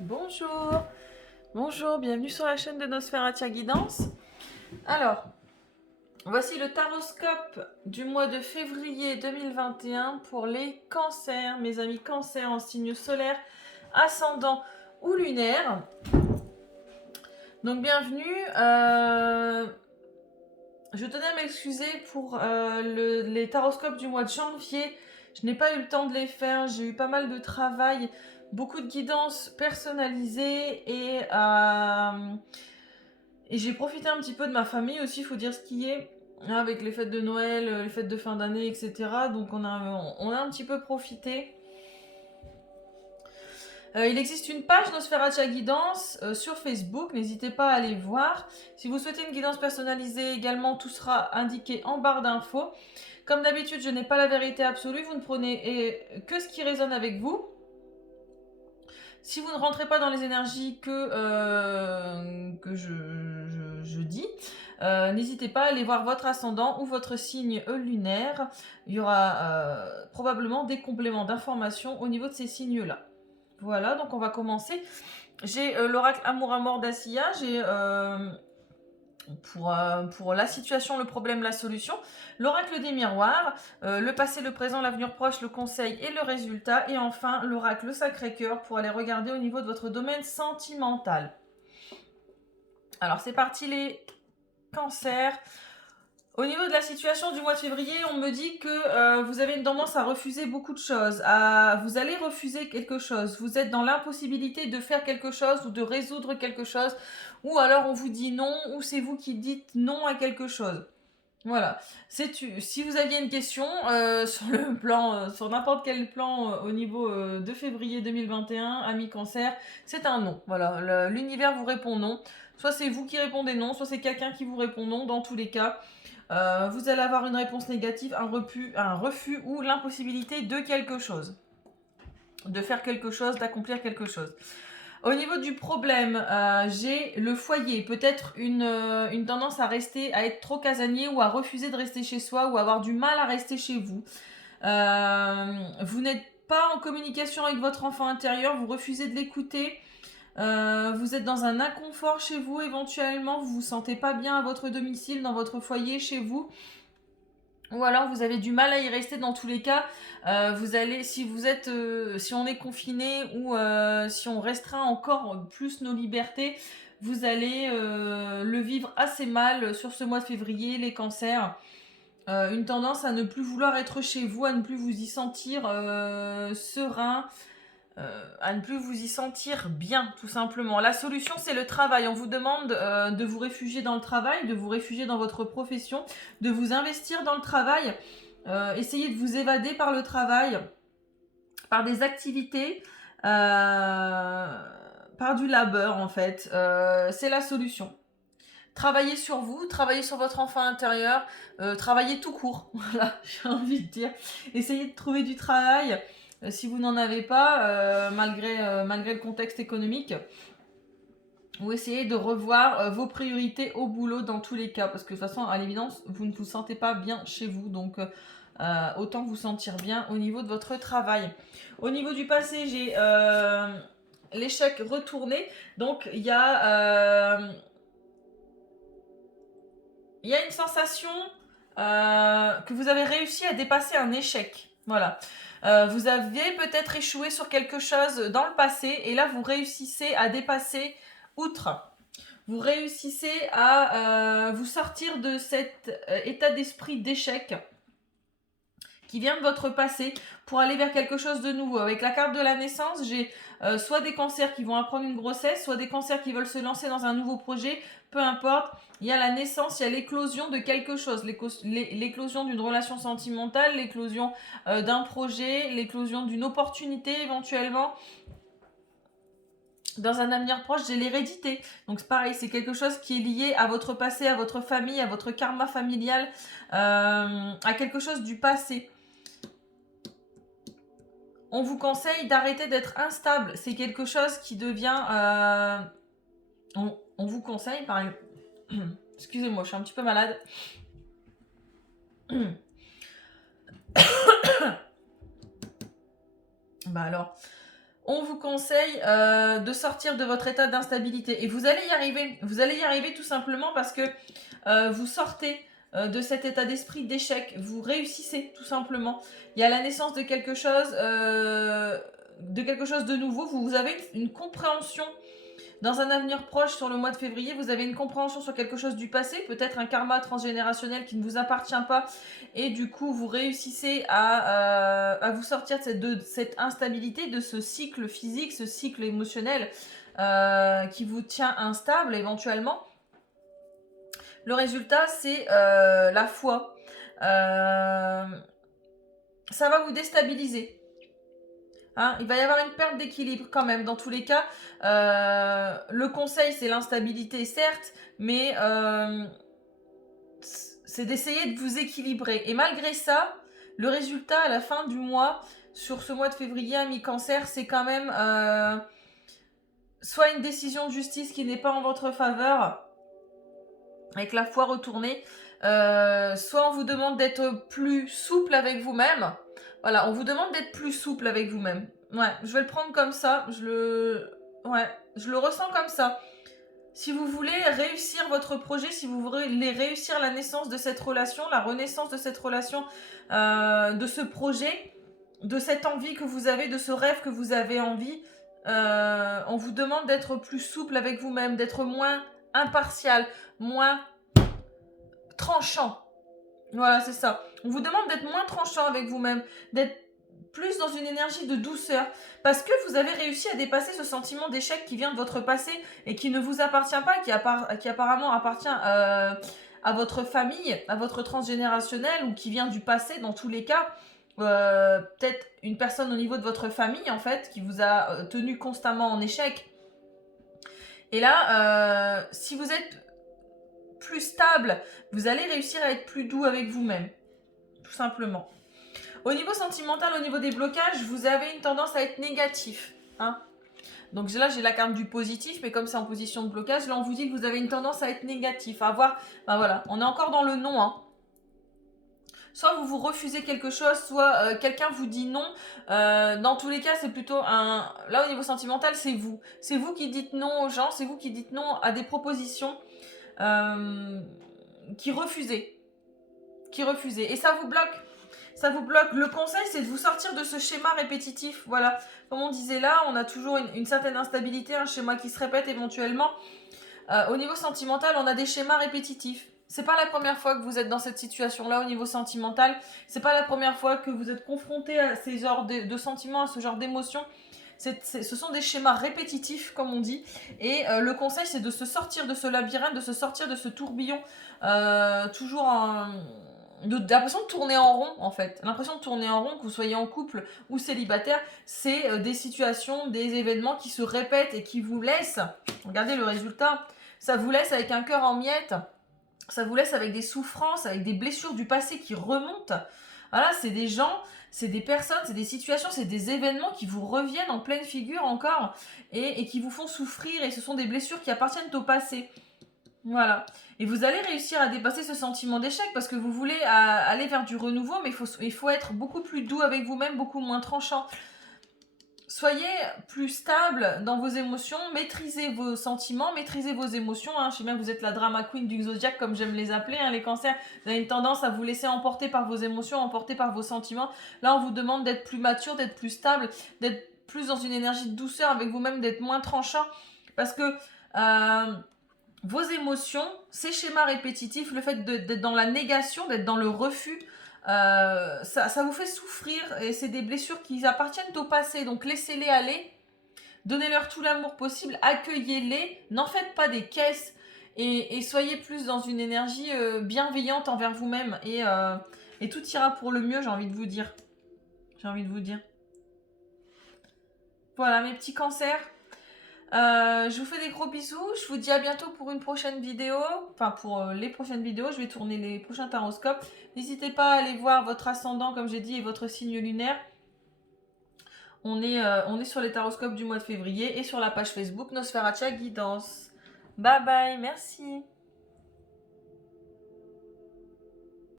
Bonjour, bonjour, bienvenue sur la chaîne de Nosferatia Guidance. Alors, voici le taroscope du mois de février 2021 pour les cancers, mes amis cancers en signe solaire, ascendant ou lunaire. Donc bienvenue, je tenais à m'excuser pour les taroscopes du mois de janvier. Je n'ai pas eu le temps de les faire, j'ai eu pas mal de travail, beaucoup de guidance personnalisée et j'ai profité un petit peu de ma famille aussi, il faut dire ce qui est, hein, avec les fêtes de Noël, les fêtes de fin d'année, etc. Donc on a un petit peu profité. Il existe une page Nosferatia Guidance sur Facebook, n'hésitez pas à aller voir. Si vous souhaitez une guidance personnalisée également, tout sera indiqué en barre d'infos. Comme d'habitude, je n'ai pas la vérité absolue, vous ne prenez que ce qui résonne avec vous. Si vous ne rentrez pas dans les énergies que je dis, n'hésitez pas à aller voir votre ascendant ou votre signe lunaire. Il y aura probablement des compléments d'informations au niveau de ces signes-là. Voilà, donc on va commencer. J'ai l'oracle Amour à mort d'Assia, j'ai pour la situation, le problème, la solution, l'oracle des miroirs, le passé, le présent, l'avenir proche, le conseil et le résultat, et enfin l'oracle Sacré-Cœur pour aller regarder au niveau de votre domaine sentimental. Alors c'est parti les cancers. Au niveau de la situation du mois de février, on me dit que vous avez une tendance à refuser beaucoup de choses. Vous allez refuser quelque chose. Vous êtes dans l'impossibilité de faire quelque chose ou de résoudre quelque chose. Ou alors on vous dit non, ou c'est vous qui dites non à quelque chose. Voilà. Si vous aviez une question sur le plan, sur n'importe quel plan au niveau de février 2021, ami cancer, c'est un non. Voilà. L'univers vous répond non. Soit c'est vous qui répondez non, soit c'est quelqu'un qui vous répond non. Dans tous les cas, vous allez avoir une réponse négative, un refus ou l'impossibilité de quelque chose. De faire quelque chose, d'accomplir quelque chose. Au niveau du problème, j'ai le foyer, peut-être une tendance à être trop casanier ou à refuser de rester chez soi ou avoir du mal à rester chez vous. Vous n'êtes pas en communication avec votre enfant intérieur, vous refusez de l'écouter. Vous êtes dans un inconfort chez vous éventuellement, vous vous sentez pas bien à votre domicile, dans votre foyer, chez vous. Ou alors vous avez du mal à y rester dans tous les cas. Si on est confiné ou si on restreint encore plus nos libertés, vous allez le vivre assez mal sur ce mois de février, les cancers. Une tendance à ne plus vouloir être chez vous, à ne plus vous y sentir serein, à ne plus vous y sentir bien, tout simplement. La solution, c'est le travail. On vous demande de vous réfugier dans le travail, de vous réfugier dans votre profession, de vous investir dans le travail. Essayez de vous évader par le travail, par des activités, par du labeur, en fait. C'est la solution. Travaillez sur vous, travaillez sur votre enfant intérieur, travaillez tout court. Voilà, j'ai envie de dire. Essayez de trouver du travail si vous n'en avez pas, malgré le contexte économique. Ou essayez de revoir vos priorités au boulot dans tous les cas. Parce que de toute façon, à l'évidence, vous ne vous sentez pas bien chez vous. Donc, autant vous sentir bien au niveau de votre travail. Au niveau du passé, j'ai l'échec retourné. Donc, il y a une sensation que vous avez réussi à dépasser un échec. Voilà. Vous avez peut-être échoué sur quelque chose dans le passé et là vous réussissez à dépasser outre. Vous réussissez à vous sortir de cet état d'esprit d'échec qui vient de votre passé pour aller vers quelque chose de nouveau. Avec la carte de la naissance, j'ai soit des cancers qui vont apprendre une grossesse, soit des cancers qui veulent se lancer dans un nouveau projet, peu importe. Il y a la naissance, il y a l'éclosion de quelque chose, l'éclosion d'une relation sentimentale, l'éclosion d'un projet, l'éclosion d'une opportunité éventuellement. Dans un avenir proche, j'ai l'hérédité. Donc c'est pareil, c'est quelque chose qui est lié à votre passé, à votre famille, à votre karma familial, à quelque chose du passé. On vous conseille d'arrêter d'être instable. C'est quelque chose qui devient... on vous conseille, par exemple... Excusez-moi, je suis un petit peu malade. Bah alors, on vous conseille de sortir de votre état d'instabilité. Et vous allez y arriver. Vous allez y arriver tout simplement parce que vous sortez de cet état d'esprit d'échec. Vous réussissez tout simplement. Il y a la naissance de quelque chose de nouveau. Vous avez une compréhension dans un avenir proche sur le mois de février. Vous avez une compréhension sur quelque chose du passé, peut-être un karma transgénérationnel qui ne vous appartient pas. Et du coup, vous réussissez à vous sortir de cette instabilité, de ce cycle physique, ce cycle émotionnel qui vous tient instable éventuellement. Le résultat, c'est la foi. Ça va vous déstabiliser. Hein, il va y avoir une perte d'équilibre quand même dans tous les cas. Le conseil, c'est l'instabilité, certes, mais c'est d'essayer de vous équilibrer. Et malgré ça, le résultat à la fin du mois, sur ce mois de février à mi-cancer, c'est quand même soit une décision de justice qui n'est pas en votre faveur, avec la foi retournée, soit on vous demande d'être plus souple avec vous-même. Voilà, on vous demande d'être plus souple avec vous-même. Ouais, je vais le prendre comme ça. Je le ressens comme ça. Si vous voulez réussir votre projet, si vous voulez réussir la naissance de cette relation, la renaissance de cette relation, de ce projet, de cette envie que vous avez, de ce rêve que vous avez envie, on vous demande d'être plus souple avec vous-même, d'être moins impartial, moins tranchant. Voilà, c'est ça. On vous demande d'être moins tranchant avec vous-même, d'être plus dans une énergie de douceur, parce que vous avez réussi à dépasser ce sentiment d'échec qui vient de votre passé et qui ne vous appartient pas, qui apparemment appartient à votre famille, à votre transgénérationnel, ou qui vient du passé dans tous les cas. Peut-être une personne au niveau de votre famille, en fait, qui vous a tenu constamment en échec. Et là, si vous êtes plus stable, vous allez réussir à être plus doux avec vous-même, tout simplement. Au niveau sentimental, au niveau des blocages, vous avez une tendance à être négatif. Hein. Donc là, j'ai la carte du positif, mais comme c'est en position de blocage, là, on vous dit que vous avez une tendance à être négatif, à avoir... Ben voilà, on est encore dans le non. Hein. Soit vous refusez quelque chose, soit quelqu'un vous dit non. Dans tous les cas, c'est plutôt un... Là, au niveau sentimental, c'est vous. C'est vous qui dites non aux gens, c'est vous qui dites non à des propositions qui refusez. Et ça vous bloque. Ça vous bloque. Le conseil, c'est de vous sortir de ce schéma répétitif. Voilà. Comme on disait là, on a toujours une certaine instabilité, un schéma qui se répète éventuellement. Au niveau sentimental, on a des schémas répétitifs. C'est pas la première fois que vous êtes dans cette situation-là au niveau sentimental. C'est pas la première fois que vous êtes confronté à ces genres de sentiments, à ce genre d'émotions. Ce sont des schémas répétitifs, comme on dit. Et le conseil, c'est de se sortir de ce labyrinthe, de se sortir de ce tourbillon. Toujours l'impression de tourner en rond, en fait. L'impression de tourner en rond, que vous soyez en couple ou célibataire, c'est des situations, des événements qui se répètent et qui vous laissent... Regardez le résultat. Ça vous laisse avec un cœur en miettes. Ça vous laisse avec des souffrances, avec des blessures du passé qui remontent. Voilà, c'est des gens, c'est des personnes, c'est des situations, c'est des événements qui vous reviennent en pleine figure encore et qui vous font souffrir. Et ce sont des blessures qui appartiennent au passé. Voilà. Et vous allez réussir à dépasser ce sentiment d'échec parce que vous voulez aller vers du renouveau, mais il faut être beaucoup plus doux avec vous-même, beaucoup moins tranchant. Soyez plus stable dans vos émotions, maîtrisez vos sentiments, maîtrisez vos émotions. Hein. Je sais bien que vous êtes la drama queen du zodiaque, comme j'aime les appeler, hein, les cancers. Vous avez une tendance à vous laisser emporter par vos émotions, emporter par vos sentiments. Là, on vous demande d'être plus mature, d'être plus stable, d'être plus dans une énergie de douceur avec vous-même, d'être moins tranchant. Parce que vos émotions, ces schémas répétitifs, le fait d'être dans la négation, d'être dans le refus, ça vous fait souffrir et c'est des blessures qui appartiennent au passé. Donc laissez-les aller, donnez-leur tout l'amour possible, accueillez-les, n'en faites pas des caisses et soyez plus dans une énergie bienveillante envers vous-même et tout ira pour le mieux, j'ai envie de vous dire. Voilà mes petits cancers. Je vous fais des gros bisous, je vous dis à bientôt pour une prochaine vidéo, enfin pour les prochaines vidéos, je vais tourner les prochains taroscopes. N'hésitez pas à aller voir votre ascendant comme j'ai dit et votre signe lunaire. On est sur les taroscopes du mois de février et sur la page Facebook Nosferatu Guidance. Bye bye, merci.